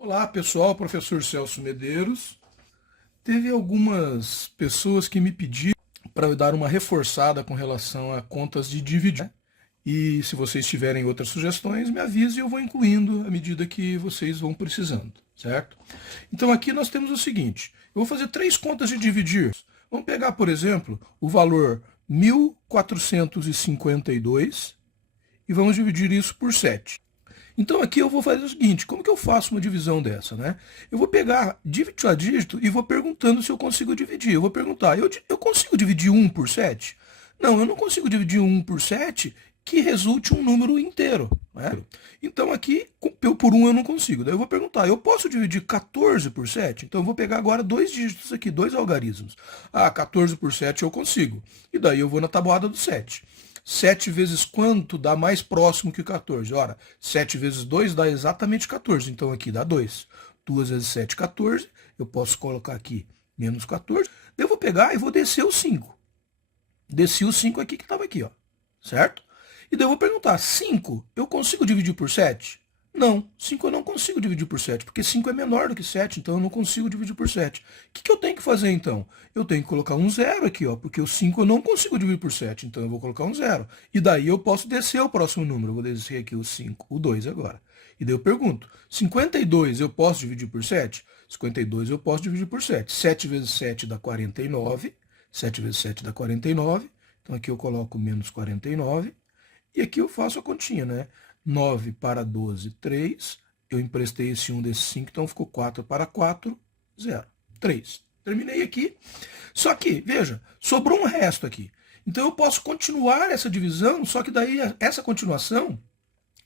Olá pessoal, professor Celso Medeiros. Teve algumas pessoas que me pediram para eu dar uma reforçada com relação a contas de dividir, né? E se vocês tiverem outras sugestões, me avise e eu vou incluindo à medida que vocês vão precisando, certo? Então aqui nós temos o seguinte, eu vou fazer três contas de dividir. Vamos pegar, por exemplo, o valor 1.452 e vamos dividir isso por 7. Então aqui eu vou fazer o seguinte, como que eu faço uma divisão dessa, né? Eu vou pegar dígito a dígito e vou perguntando se eu consigo dividir. Eu vou perguntar, eu consigo dividir 1 por 7? Não, eu não consigo dividir 1 por 7 que resulte um número inteiro, né? Então aqui, por 1 eu não consigo. Daí eu vou perguntar, eu posso dividir 14 por 7? Então eu vou pegar agora dois dígitos aqui, dois algarismos. 14 por 7 eu consigo. E daí eu vou na tabuada do 7. 7 vezes quanto dá mais próximo que 14? Ora, 7 vezes 2 dá exatamente 14, então aqui dá 2. 2 vezes 7, 14. Eu posso colocar aqui menos 14. Eu vou pegar e vou descer o 5. Desci o 5 aqui que estava aqui, ó, certo? E daí eu vou perguntar, 5 eu consigo dividir por 7? Não, 5 eu não consigo dividir por 7, porque 5 é menor do que 7, então eu não consigo dividir por 7. O que eu tenho que fazer então? Eu tenho que colocar um zero aqui, ó, porque o 5 eu não consigo dividir por 7, então eu vou colocar um zero. E daí eu posso descer o próximo número, eu vou descer aqui o 5, o 2 agora. E daí eu pergunto, 52 eu posso dividir por 7? 52 eu posso dividir por 7. 7 vezes 7 dá 49, 7 vezes 7 dá 49, então aqui eu coloco menos 49, e aqui eu faço a continha, né? 9 para 12, 3. Eu emprestei esse 1 desse 5, então ficou 4 para 4, 0. 3. Terminei aqui. Só que, veja, sobrou um resto aqui. Então eu posso continuar essa divisão, só que daí essa continuação,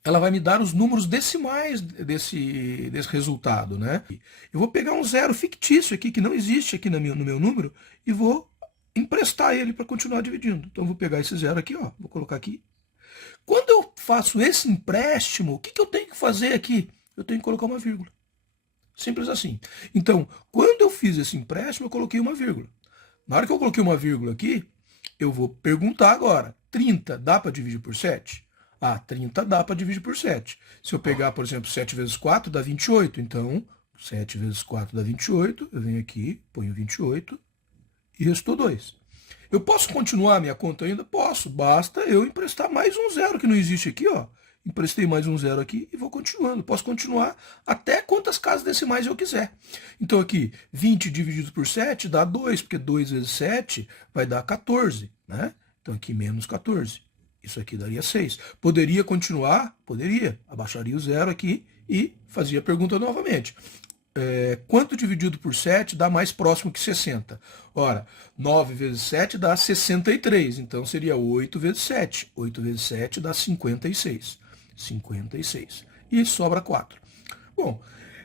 ela vai me dar os números decimais desse resultado, né? Eu vou pegar um zero fictício aqui, que não existe aqui no meu número, e vou emprestar ele para continuar dividindo. Então eu vou pegar esse zero aqui, ó, vou colocar aqui. Quando eu faço esse empréstimo, o que eu tenho que fazer aqui? Eu tenho que colocar uma vírgula. Simples assim. Então, quando eu fiz esse empréstimo, eu coloquei uma vírgula. Na hora que eu coloquei uma vírgula aqui, eu vou perguntar agora, 30 dá para dividir por 7? 30 dá para dividir por 7. Se eu pegar, por exemplo, 7 vezes 4 dá 28. Então, 7 vezes 4 dá 28. Eu venho aqui, ponho 28 e restou 2. Eu posso continuar a minha conta ainda? Posso, basta eu emprestar mais um zero que não existe aqui, ó. Emprestei mais um zero aqui e vou continuando. Posso continuar até quantas casas decimais eu quiser. Então aqui, 20 dividido por 7 dá 2, porque 2 vezes 7 vai dar 14, né? Então aqui menos 14. Isso aqui daria 6. Poderia continuar? Poderia. Abaixaria o zero aqui e fazia a pergunta novamente. Quanto dividido por 7 dá mais próximo que 60? Ora, 9 vezes 7 dá 63, então seria 8 vezes 7. 8 vezes 7 dá 56. 56. E sobra 4. Bom,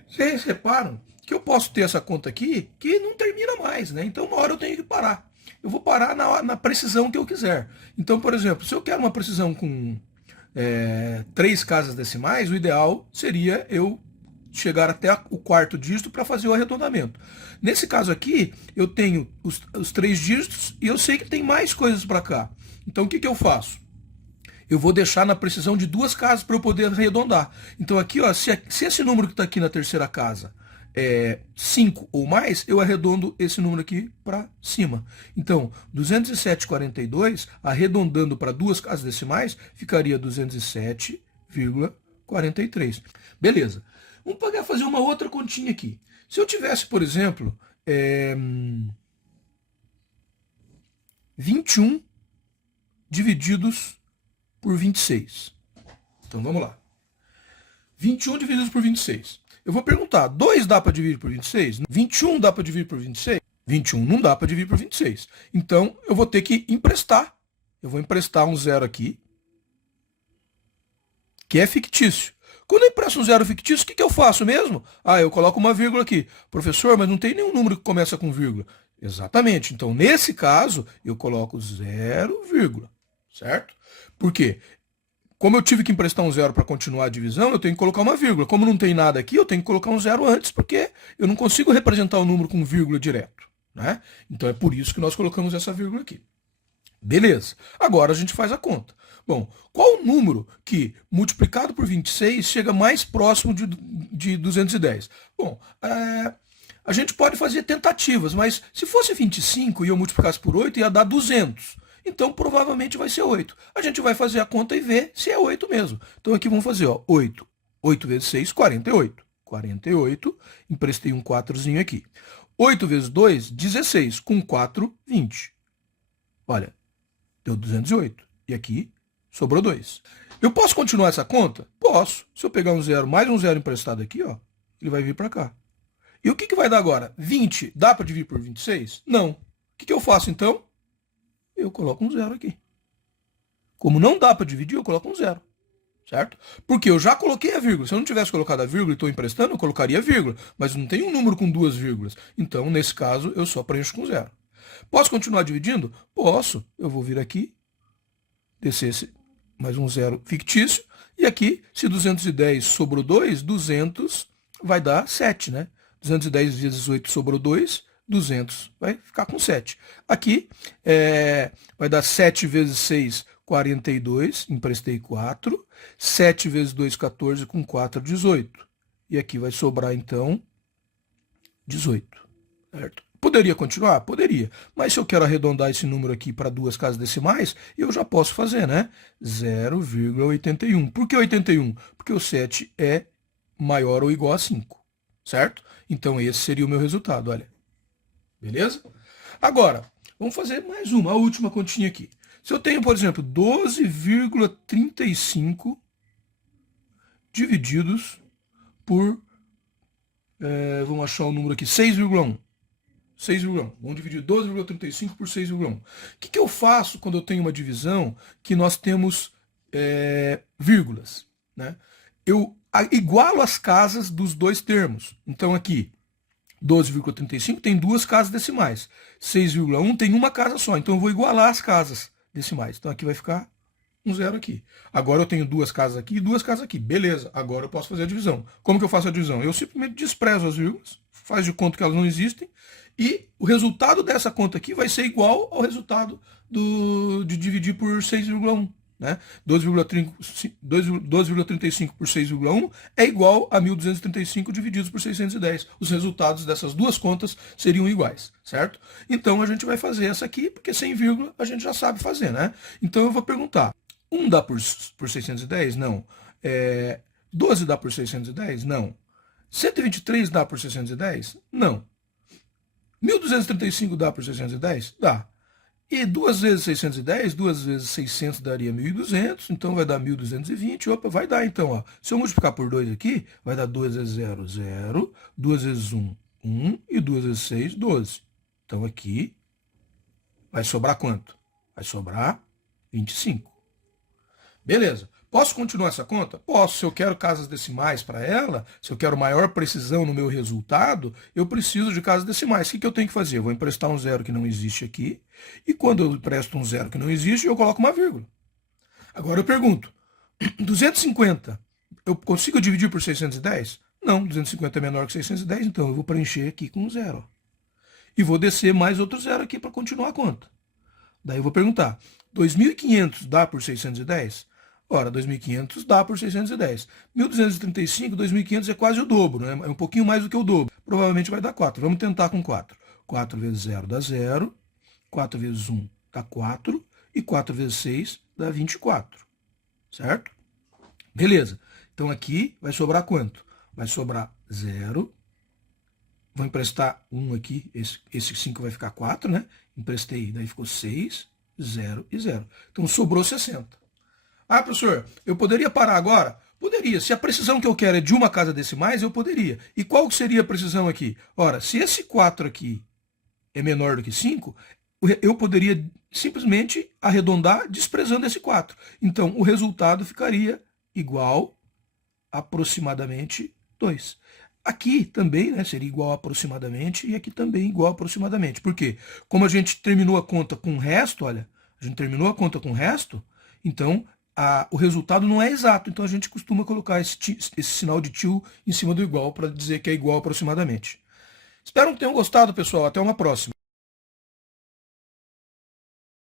vocês reparam que eu posso ter essa conta aqui que não termina mais, né? Então uma hora eu tenho que parar. Eu vou parar na precisão que eu quiser. Então, por exemplo, se eu quero uma precisão com 3 casas decimais, o ideal seria eu chegar até o quarto dígito para fazer o arredondamento. Nesse caso aqui, eu tenho os 3 dígitos e eu sei que tem mais coisas para cá. Então o que eu faço? Eu vou deixar na precisão de 2 casas para eu poder arredondar. Então aqui, ó, se esse número que está aqui na terceira casa é 5 ou mais, eu arredondo esse número aqui para cima. Então, 207,42, arredondando para 2 casas decimais, ficaria 207,43. Beleza. Vamos fazer uma outra continha aqui. Se eu tivesse, por exemplo, 21 divididos por 26. Então vamos lá. 21 divididos por 26. Eu vou perguntar, 2 dá para dividir por 26? 21 dá para dividir por 26? 21 não dá para dividir por 26. Então eu vou ter que emprestar. Eu vou emprestar um zero aqui, que é fictício. Quando eu empresto um zero fictício, o que eu faço mesmo? Eu coloco uma vírgula aqui. Professor, mas não tem nenhum número que começa com vírgula. Exatamente. Então, nesse caso, eu coloco 0, certo? Por quê? Como eu tive que emprestar um zero para continuar a divisão, eu tenho que colocar uma vírgula. Como não tem nada aqui, eu tenho que colocar um zero antes, porque eu não consigo representar o número com vírgula direto, né? Então, é por isso que nós colocamos essa vírgula aqui. Beleza. Agora a gente faz a conta. Bom, qual o número que, multiplicado por 26, chega mais próximo de 210. Bom, a gente pode fazer tentativas, mas se fosse 25 e eu multiplicasse por 8, ia dar 200. Então, provavelmente vai ser 8. A gente vai fazer a conta e ver se é 8 mesmo. Então, aqui vamos fazer, ó, 8. 8 vezes 6, 48. 48, emprestei um 4zinho aqui. 8 vezes 2, 16. Com 4, 20. Olha, deu 208. E aqui sobrou 2. Eu posso continuar essa conta? Posso. Se eu pegar um zero, mais um zero emprestado aqui, ó, ele vai vir para cá. E o que vai dar agora? 20, dá para dividir por 26? Não. O que eu faço então? Eu coloco um zero aqui. Como não dá para dividir, eu coloco um zero. Certo? Porque eu já coloquei a vírgula. Se eu não tivesse colocado a vírgula e estou emprestando, eu colocaria a vírgula. Mas não tem um número com duas vírgulas. Então, nesse caso, eu só preencho com zero. Posso continuar dividindo? Posso. Eu vou vir aqui, descer mais um zero fictício. E aqui, se 210 sobrou 2, 200 vai dar 7, né? 210 vezes 8 sobrou 2, 200 vai ficar com 7. Aqui vai dar 7 vezes 6, 42, emprestei 4. 7 vezes 2, 14, com 4, 18. E aqui vai sobrar, então, 18. Certo? Poderia continuar? Poderia. Mas se eu quero arredondar esse número aqui para duas casas decimais, eu já posso fazer, né? 0,81. Por que 81? Porque o 7 é maior ou igual a 5. Certo? Então, esse seria o meu resultado, olha. Beleza? Agora, vamos fazer mais uma, a última continha aqui. Se eu tenho, por exemplo, 12,35 divididos por, vamos achar o número aqui, 6,1. 6,1. Vamos dividir 12,35 por 6,1. O que eu faço quando eu tenho uma divisão que nós temos vírgulas? Né? Eu igualo as casas dos dois termos. Então, aqui, 12,35 tem duas casas decimais. 6,1 tem uma casa só. Então, eu vou igualar as casas decimais. Então, aqui vai ficar um zero aqui. Agora, eu tenho duas casas aqui e duas casas aqui. Beleza, agora eu posso fazer a divisão. Como que eu faço a divisão? Eu simplesmente desprezo as vírgulas, faz de conta que elas não existem, e o resultado dessa conta aqui vai ser igual ao resultado de dividir por 6,1. Né? 12,35 por 6,1 é igual a 1.235 divididos por 610. Os resultados dessas duas contas seriam iguais, certo? Então, a gente vai fazer essa aqui, porque sem vírgula a gente já sabe fazer, né? Então, eu vou perguntar, 1 dá por 610? Não. 12 dá por 610? Não. 123 dá por 610? Não. 1.235 dá por 610? Dá. E 2 vezes 610, 2 vezes 600 daria 1.200, então vai dar 1.220. Opa, vai dar então, ó. Se eu multiplicar por 2 aqui, vai dar 2 vezes 0, 0, 2 vezes 1, 1, e 2 vezes 6, 12. Então aqui vai sobrar quanto? Vai sobrar 25. Beleza. Posso continuar essa conta? Posso. Se eu quero casas decimais para ela, se eu quero maior precisão no meu resultado, eu preciso de casas decimais. O que eu tenho que fazer? Eu vou emprestar um zero que não existe aqui, e quando eu empresto um zero que não existe, eu coloco uma vírgula. Agora eu pergunto, 250, eu consigo dividir por 610? Não, 250 é menor que 610, então eu vou preencher aqui com um zero. E vou descer mais outro zero aqui para continuar a conta. Daí eu vou perguntar, 2.500 dá por 610? Ora, 2.500 dá por 610. 1.235, 2.500 é quase o dobro, né? É um pouquinho mais do que o dobro. Provavelmente vai dar 4. Vamos tentar com 4. 4 vezes 0 dá 0. 4 vezes 1 dá 4. E 4 vezes 6 dá 24. Certo? Beleza. Então, aqui vai sobrar quanto? Vai sobrar 0. Vou emprestar 1 aqui. Esse 5 vai ficar 4, né? Emprestei, daí ficou 6, 0 e 0. Então, sobrou 60. Ah, professor, eu poderia parar agora? Poderia. Se a precisão que eu quero é de uma casa decimais, eu poderia. E qual seria a precisão aqui? Ora, se esse 4 aqui é menor do que 5, eu poderia simplesmente arredondar desprezando esse 4. Então, o resultado ficaria igual aproximadamente 2. Aqui também, né, seria igual aproximadamente, e aqui também igual aproximadamente. Por quê? Como a gente terminou a conta com o resto, olha, a gente terminou a conta com o resto, então o resultado não é exato. Então a gente costuma colocar esse sinal de tio em cima do igual para dizer que é igual aproximadamente. Espero que tenham gostado, pessoal. Até uma próxima.